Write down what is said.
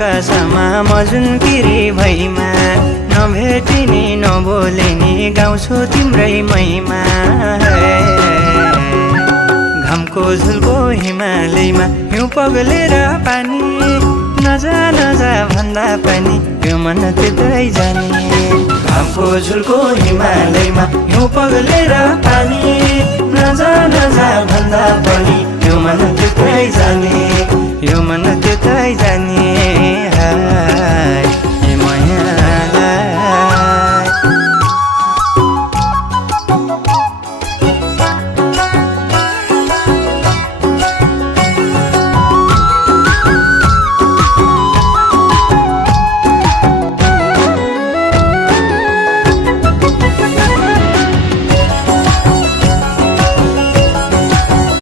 आकाशमा मजुनकिरी भैमा नभेटिने नबोलिने गाउँछु तिम्रै महिमा घामको झुल्को हिमालयमा हिउँ पग्लेर पानी नजा नजा भन्दा पनि यो मन त्यतै जाने घामको झुल्को हिमालयमा हिउँ पग्लेर पानी नजा नजा भन्दा